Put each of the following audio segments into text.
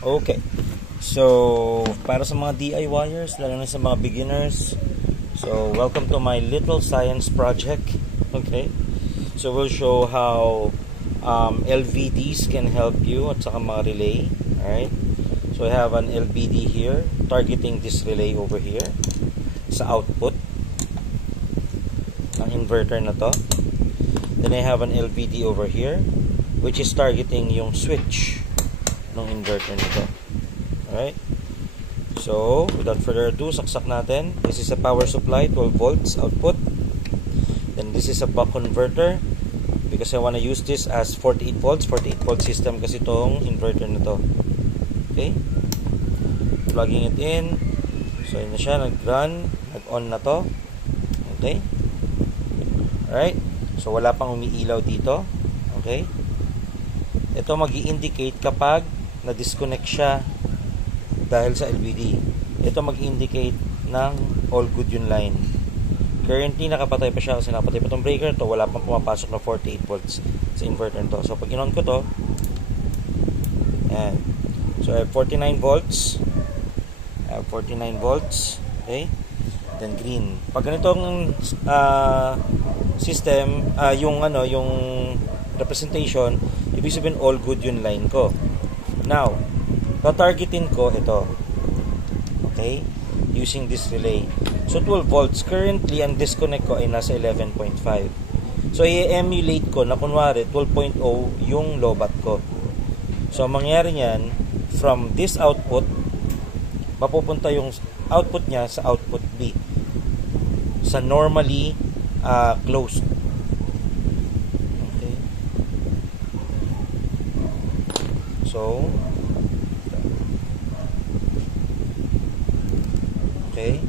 Okay. So, para sa mga DIYers, lalo na sa mga beginners, so welcome to my little science project. Okay. So, we'll show how LVDs can help you at saka mga relay. Alright. So, I have an LVD here targeting this relay over here sa output ng inverter na to. Then I have an LVD over here which is targeting yung switch ng inverter nito. Alright. So, without further ado, saksak natin. This is a power supply, 12 volts output. Then this is a buck converter because I want to use this as 48 volts. 48 volt system kasi itong inverter na to. Okay. Plugging it in. So, yun na siya. Nag-run. Nag-on na to. Okay. Alright. So, wala pang umiilaw dito. Okay. Ito mag-i-indicate kapag na-disconnect siya dahil sa LVD. Ito mag-indicate ng all good yung line. Currently, nakapatay pa siya kasi nakapatay pa itong breaker. Ito, wala pang pumapasok na 48 volts sa inverter nito. So, pag in-on ko to, ayan. So, I have 49 volts. I have 49 volts. Okay? Then, green. Pag ganitong system, yung representation, ibig sabihin all good yung line ko. Now, tatargetin ko ito. Okay? Using this relay. So, 12 volts. Currently, ang disconnect ko ay nasa 11.5. So, i-emulate ko na kunwari 12.0 yung lobat ko. So, ang mangyari niyan, from this output, mapupunta yung output niya sa output B. Sa normally closed. Okay. So, okay.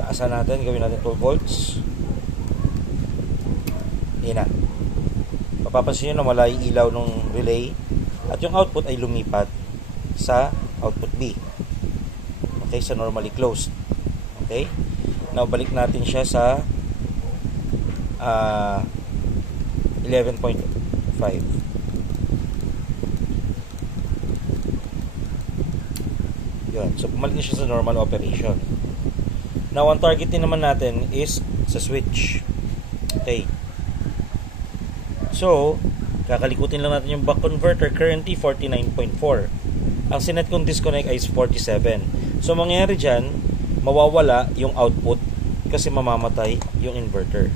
Taasan natin, gawin natin 12 volts. Yan na. Mapapansin nyo na wala yung ilaw ng relay at yung output ay lumipat sa output B. Okay, sa normally closed. Okay. Now, balik natin siya sa 11.5. Yun. So, bumalik na siya sa normal operation. Now, ang target din naman natin is sa switch. Okay. So, kakalikutin lang natin yung buck converter. Currently, 49.4. Ang sinet kong disconnect ay 47. So, mangyayari dyan, mawawala yung output kasi mamamatay yung inverter.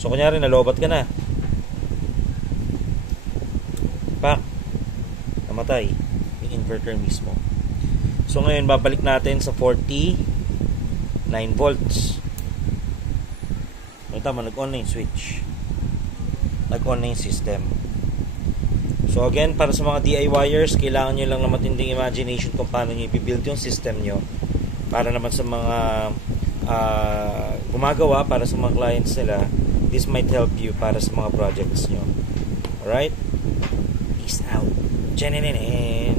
So, kunyari, nalobat ka na. Pak! Namatay yung inverter mismo. So, ngayon, babalik natin sa 49 volts. Tama, nag-on na yung switch. Nag-on na yung system. So, again, para sa mga DIYers, kailangan nyo lang na matinding imagination kung paano nyo i-build yung system nyo. Para naman sa mga gumagawa, para sa mga clients nila, this might help you para sa mga projects nyo. Alright? Peace out. Janinin.